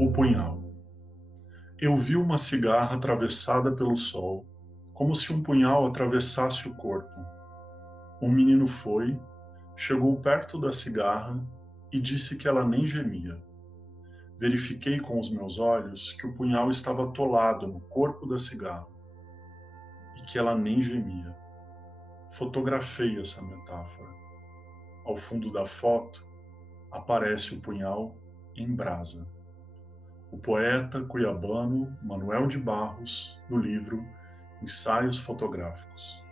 O punhal. Eu vi uma cigarra atravessada pelo sol, como se um punhal atravessasse o corpo. Um menino foi, chegou perto da cigarra e disse que ela nem gemia. Verifiquei com os meus olhos que o punhal estava atolado no corpo da cigarra e que ela nem gemia. Fotografei essa metáfora. Ao fundo da foto, aparece o punhal em brasa. O poeta cuiabano Manuel de Barros, no livro Ensaios Fotográficos.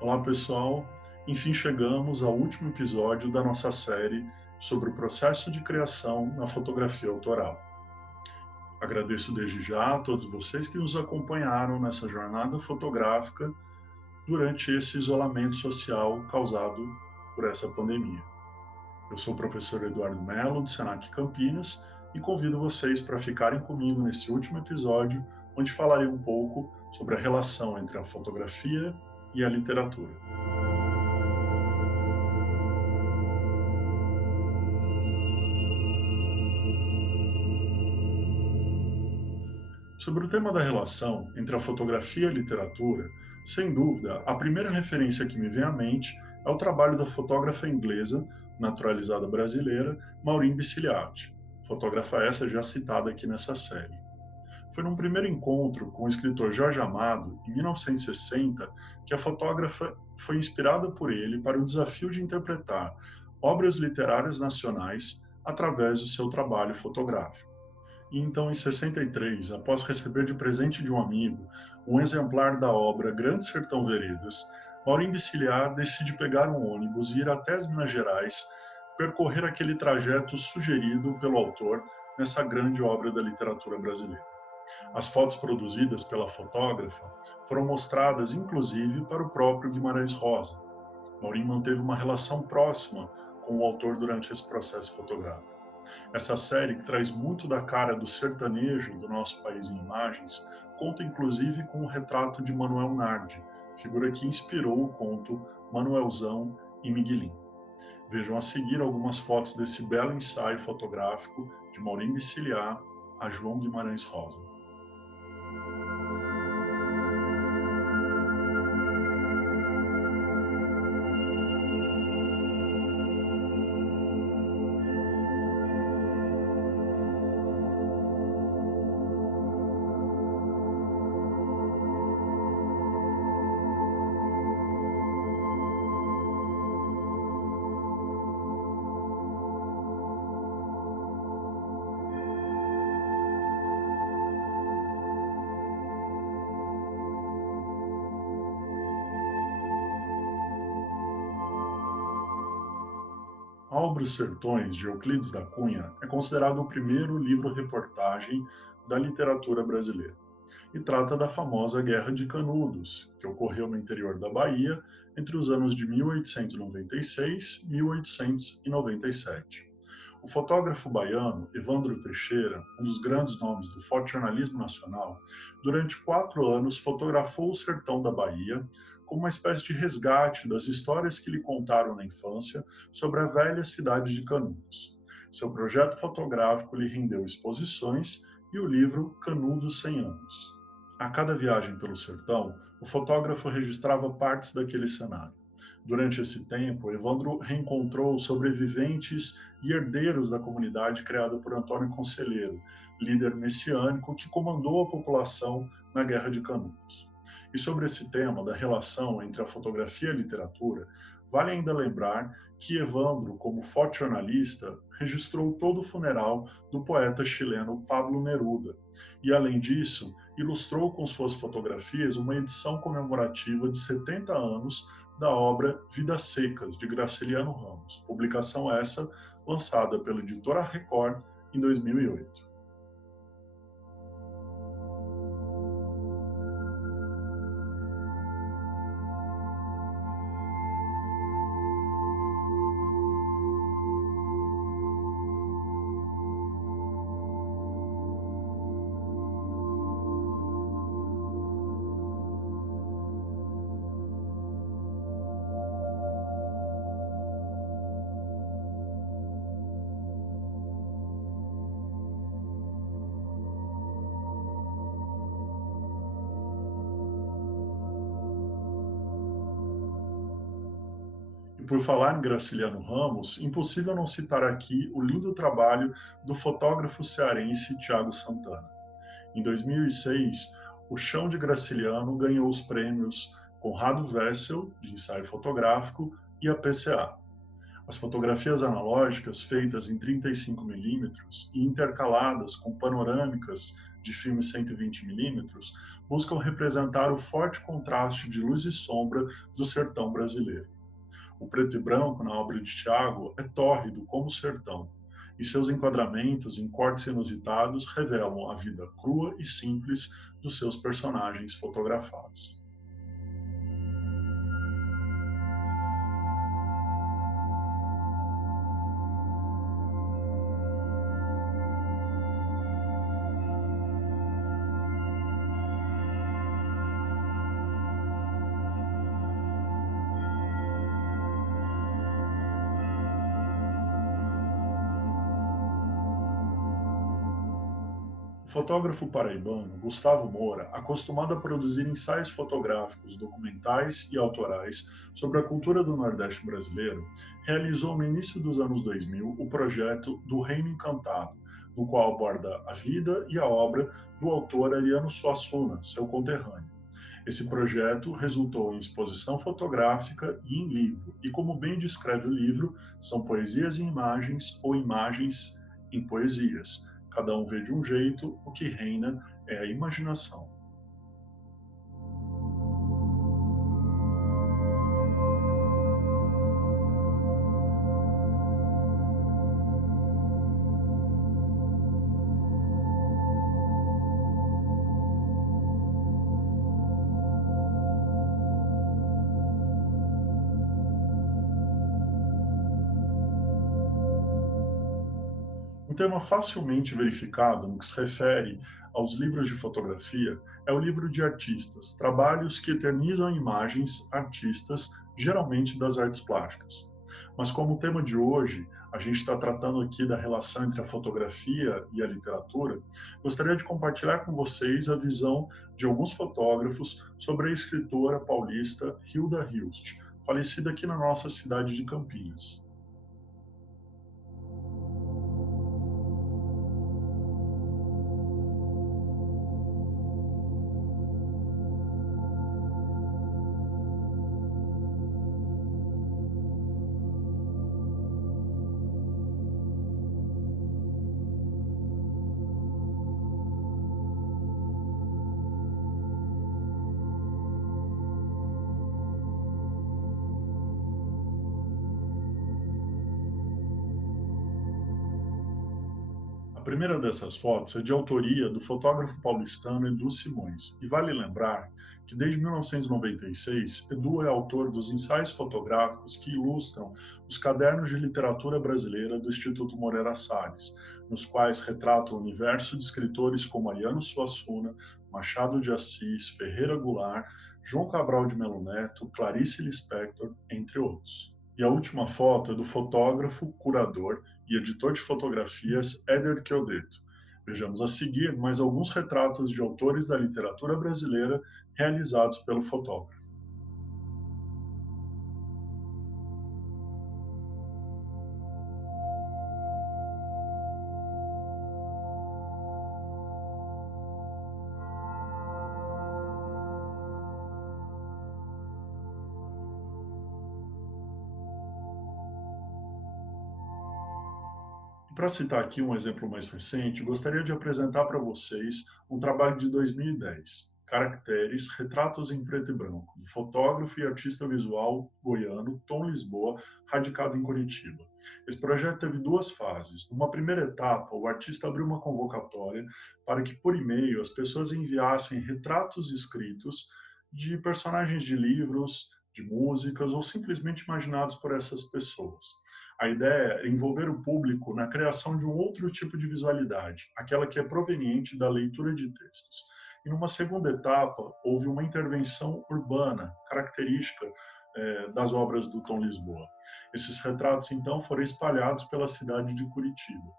Olá, pessoal. Enfim, chegamos ao último episódio da nossa série sobre o processo de criação na fotografia autoral. Agradeço desde já a todos vocês que nos acompanharam nessa jornada fotográfica durante esse isolamento social causado por essa pandemia. Eu sou o professor Eduardo Mello, do Senac Campinas, e convido vocês para ficarem comigo nesse último episódio, onde falarei um pouco sobre a relação entre a fotografia e a literatura. Sobre o tema da relação entre a fotografia e a literatura, sem dúvida, a primeira referência que me vem à mente é o trabalho da fotógrafa inglesa, naturalizada brasileira, Maureen Basiliati, fotógrafa essa já citada aqui nessa série. Foi num primeiro encontro com o escritor Jorge Amado, em 1960, que a fotógrafa foi inspirada por ele para o desafio de interpretar obras literárias nacionais através do seu trabalho fotográfico. E então, em 63, após receber de presente de um amigo um exemplar da obra Grande Sertão Veredas, Maureen Basiliati decide pegar um ônibus e ir até as Minas Gerais, percorrer aquele trajeto sugerido pelo autor nessa grande obra da literatura brasileira. As fotos produzidas pela fotógrafa foram mostradas, inclusive, para o próprio Guimarães Rosa. Maureen manteve uma relação próxima com o autor durante esse processo fotográfico. Essa série, que traz muito da cara do sertanejo do nosso país em imagens, conta inclusive com o retrato de Manuel Nardi, figura que inspirou o conto Manuelzão e Miguelinho. Vejam a seguir algumas fotos desse belo ensaio fotográfico de Maureen Basiliati a João Guimarães Rosa. Álvares Sertões, de Euclides da Cunha, é considerado o primeiro livro-reportagem da literatura brasileira e trata da famosa Guerra de Canudos, que ocorreu no interior da Bahia entre os anos de 1896 e 1897. O fotógrafo baiano Evandro Teixeira, um dos grandes nomes do fotojornalismo nacional, durante 4 anos fotografou o sertão da Bahia como uma espécie de resgate das histórias que lhe contaram na infância sobre a velha cidade de Canudos. Seu projeto fotográfico lhe rendeu exposições e o livro Canudos 100 anos. A cada viagem pelo sertão, o fotógrafo registrava partes daquele cenário. Durante esse tempo, Evandro reencontrou sobreviventes e herdeiros da comunidade criada por Antônio Conselheiro, líder messiânico que comandou a população na Guerra de Canudos. E sobre esse tema da relação entre a fotografia e a literatura, vale ainda lembrar que Evandro, como fotojornalista, registrou todo o funeral do poeta chileno Pablo Neruda e, além disso, ilustrou com suas fotografias uma edição comemorativa de 70 anos da obra Vidas Secas, de Graciliano Ramos, publicação essa lançada pela editora Record em 2008. por falar em Graciliano Ramos, impossível não citar aqui o lindo trabalho do fotógrafo cearense Tiago Santana. Em 2006, O Chão de Graciliano ganhou os prêmios Conrado Wessel, de ensaio fotográfico, e a PCA. As fotografias analógicas feitas em 35mm e intercaladas com panorâmicas de filme 120mm buscam representar o forte contraste de luz e sombra do sertão brasileiro. O preto e branco na obra de Tiago é tórrido como o sertão, e seus enquadramentos em cortes inusitados revelam a vida crua e simples dos seus personagens fotografados. O fotógrafo paraibano Gustavo Moura, acostumado a produzir ensaios fotográficos, documentais e autorais sobre a cultura do Nordeste brasileiro, realizou no início dos anos 2000 o projeto Do Reino Encantado, no qual aborda a vida e a obra do autor Ariano Suassuna, seu conterrâneo. Esse projeto resultou em exposição fotográfica e em livro, e como bem descreve o livro, são poesias em imagens ou imagens em poesias. Cada um vê de um jeito, o que reina é a imaginação. Um tema facilmente verificado no que se refere aos livros de fotografia é o livro de artistas, trabalhos que eternizam imagens artistas, geralmente das artes plásticas. Mas como o tema de hoje, a gente está tratando aqui da relação entre a fotografia e a literatura, gostaria de compartilhar com vocês a visão de alguns fotógrafos sobre a escritora paulista Hilda Hilst, falecida aqui na nossa cidade de Campinas. A primeira dessas fotos é de autoria do fotógrafo paulistano Edu Simões, e vale lembrar que desde 1996 Edu é autor dos ensaios fotográficos que ilustram os cadernos de literatura brasileira do Instituto Moreira Salles, nos quais retrata o universo de escritores como Ariano Suassuna, Machado de Assis, Ferreira Goulart, João Cabral de Melo Neto, Clarice Lispector, entre outros. E a última foto é do fotógrafo, curador e editor de fotografias Éder Chiodeto. Vejamos a seguir mais alguns retratos de autores da literatura brasileira realizados pelo fotógrafo. Para citar aqui um exemplo mais recente, gostaria de apresentar para vocês um trabalho de 2010, Caracteres, Retratos em Preto e Branco, do fotógrafo e artista visual goiano Tom Lisboa, radicado em Curitiba. Esse projeto teve duas fases. Numa primeira etapa, o artista abriu uma convocatória para que, por e-mail, as pessoas enviassem retratos escritos de personagens de livros, de músicas ou simplesmente imaginados por essas pessoas. A ideia é envolver o público na criação de um outro tipo de visualidade, aquela que é proveniente da leitura de textos. E numa segunda etapa, houve uma intervenção urbana, característica das obras do Tom Lisboa. Esses retratos, então, foram espalhados pela cidade de Curitiba.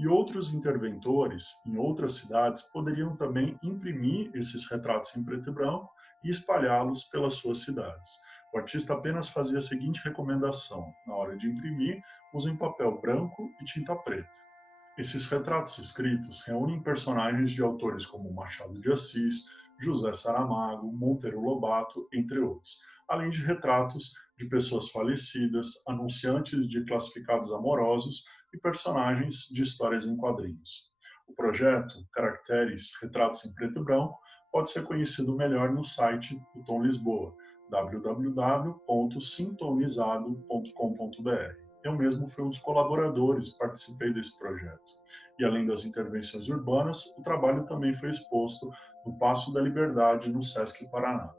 E outros interventores, em outras cidades, poderiam também imprimir esses retratos em preto e branco e espalhá-los pelas suas cidades. O artista apenas fazia a seguinte recomendação: na hora de imprimir, usem papel branco e tinta preta. Esses retratos escritos reúnem personagens de autores como Machado de Assis, José Saramago, Monteiro Lobato, entre outros, além de retratos de pessoas falecidas, anunciantes de classificados amorosos e personagens de histórias em quadrinhos. O projeto Caracteres Retratos em Preto e Branco pode ser conhecido melhor no site do Tom Lisboa, www.sintonizado.com.br. Eu mesmo fui um dos colaboradores e participei desse projeto. E além das intervenções urbanas, o trabalho também foi exposto no Paço da Liberdade, no Sesc Paraná.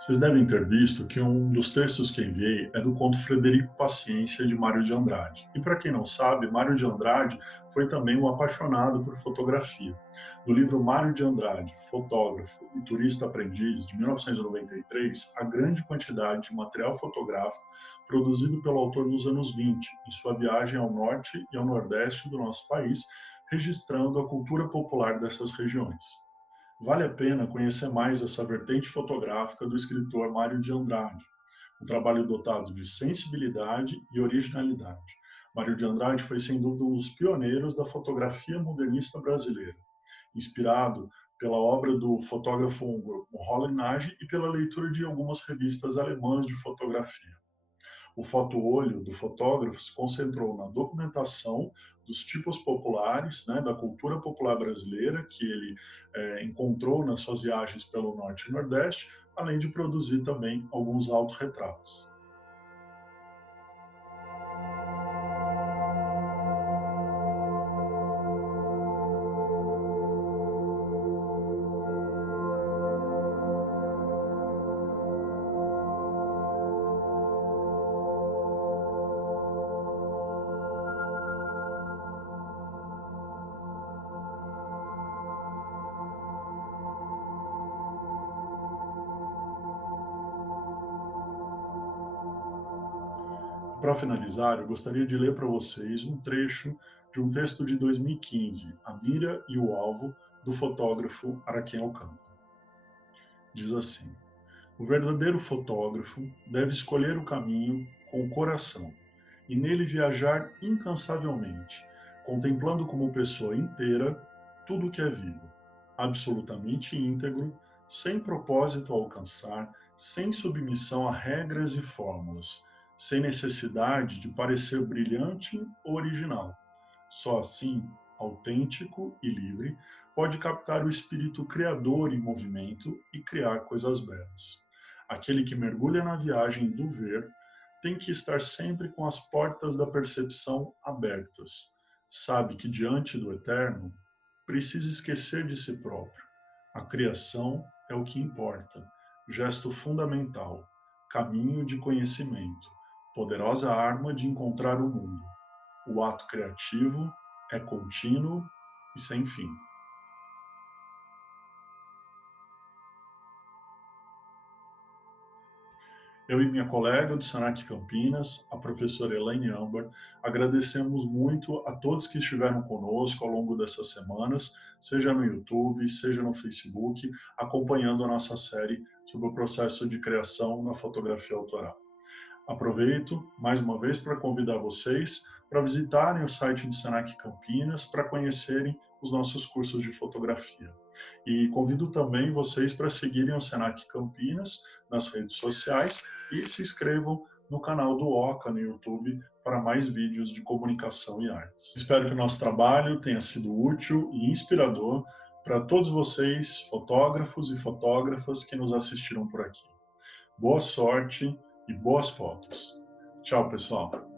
Vocês devem ter visto que um dos textos que enviei é do conto Frederico Paciência, de Mário de Andrade. E para quem não sabe, Mário de Andrade foi também um apaixonado por fotografia. No livro Mário de Andrade, Fotógrafo e Turista Aprendiz, de 1993, há grande quantidade de material fotográfico produzido pelo autor nos anos 20, em sua viagem ao norte e ao nordeste do nosso país, registrando a cultura popular dessas regiões. Vale a pena conhecer mais essa vertente fotográfica do escritor Mário de Andrade, um trabalho dotado de sensibilidade e originalidade. Mário de Andrade foi, sem dúvida, um dos pioneiros da fotografia modernista brasileira, inspirado pela obra do fotógrafo húngaro Holland Nagy e pela leitura de algumas revistas alemãs de fotografia. O foto-olho do fotógrafo se concentrou na documentação dos tipos populares, da cultura popular brasileira, que ele encontrou nas suas viagens pelo Norte e Nordeste, além de produzir também alguns autorretratos. Para finalizar, eu gostaria de ler para vocês um trecho de um texto de 2015, A Mira e o Alvo, do fotógrafo Araquém Alcântara. Diz assim: o verdadeiro fotógrafo deve escolher o caminho com o coração e nele viajar incansavelmente, contemplando como pessoa inteira tudo o que é vivo, absolutamente íntegro, sem propósito a alcançar, sem submissão a regras e fórmulas, sem necessidade de parecer brilhante ou original. Só assim, autêntico e livre, pode captar o espírito criador em movimento e criar coisas belas. Aquele que mergulha na viagem do ver tem que estar sempre com as portas da percepção abertas. Sabe que diante do eterno precisa esquecer de si próprio. A criação é o que importa, gesto fundamental, caminho de conhecimento, poderosa arma de encontrar o mundo. O ato criativo é contínuo e sem fim. Eu e minha colega do Senac Campinas, a professora Elaine Ambar, agradecemos muito a todos que estiveram conosco ao longo dessas semanas, seja no YouTube, seja no Facebook, acompanhando a nossa série sobre o processo de criação na fotografia autoral. Aproveito mais uma vez para convidar vocês para visitarem o site do Senac Campinas para conhecerem os nossos cursos de fotografia. E convido também vocês para seguirem o Senac Campinas nas redes sociais e se inscrevam no canal do Oca no YouTube para mais vídeos de comunicação e artes. Espero que o nosso trabalho tenha sido útil e inspirador para todos vocês, fotógrafos e fotógrafas que nos assistiram por aqui. Boa sorte e boas fotos. Tchau, pessoal.